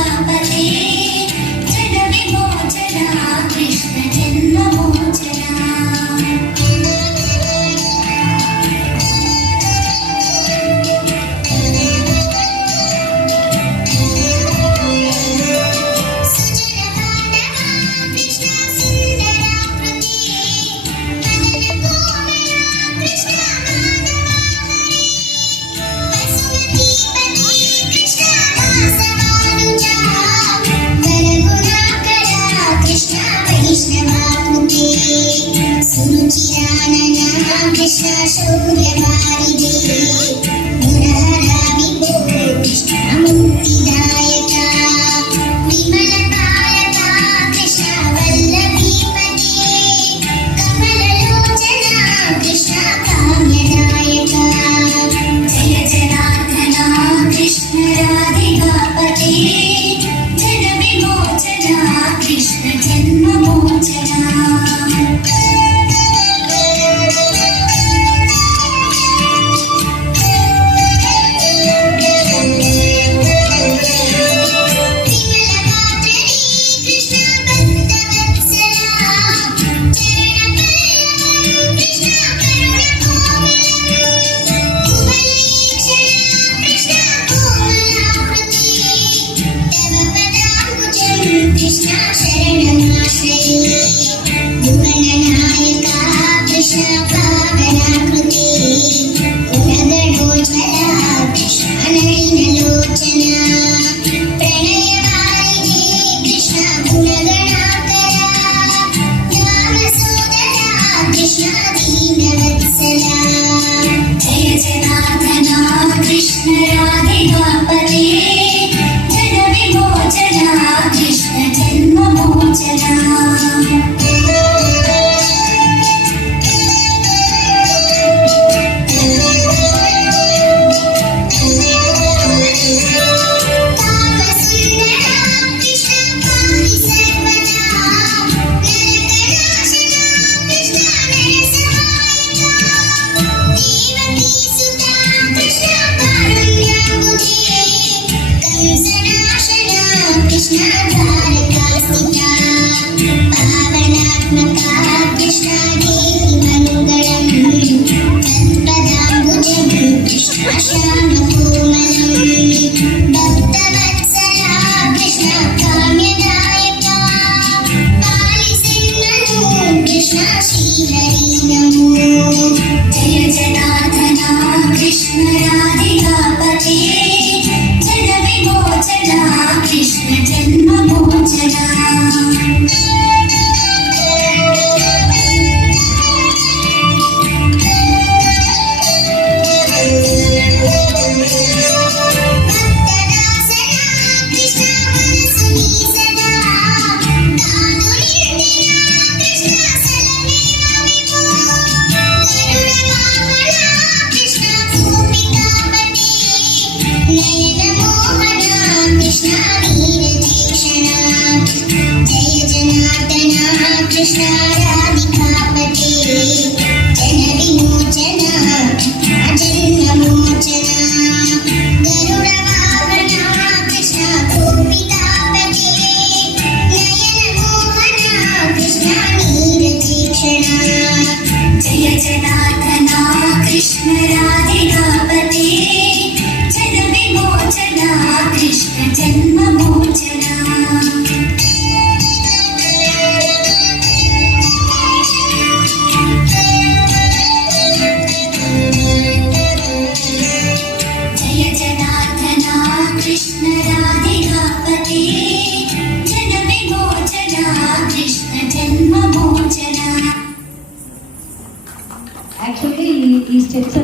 राधिकापते जन विमोचना कृष्ण जन्ममोचना कृष्ण शौर्यवारिदे मुरहरा विभो कृष्ण मुक्तिदायका विमलपालका कृष्ण वल्लभीपते कमललोचना कृष्ण काम्यदायका जय जनार्दना कृष्ण राधिकापते जन विमोचना कृष्ण जन्ममोचना कृष्ण शरणमाश्रये भुवननायका कृष्ण पावनाकृते गुणगणोज्ज्वला कृष्ण नलिनलोचना प्रणयवारिधे कृष्ण गुणगणाकरा रामसोदरा कृष्ण दीनवत्सला जय जनार्दना कृष्ण राधिकापते जन विमोचना कृष्ण जन्ममोचना जय जनार्दना कृष्ण राधिकापते जन विमोचना कृष्ण जन्ममोचना कृष्ण राधिकापते जन विमोचना जन्ममोचना गरुडवाहना कृष्ण गोपिकापते नयनमोहना कृष्ण नीरतीक्षणा जय जनार्दना कृष्ण राधिकापते जन विमोचना कृष्ण जन्ममोचना कृष्ण राधिकापते जन विमोचना कृष्ण जन्ममोचना Actually, ఈ స్టెప్స్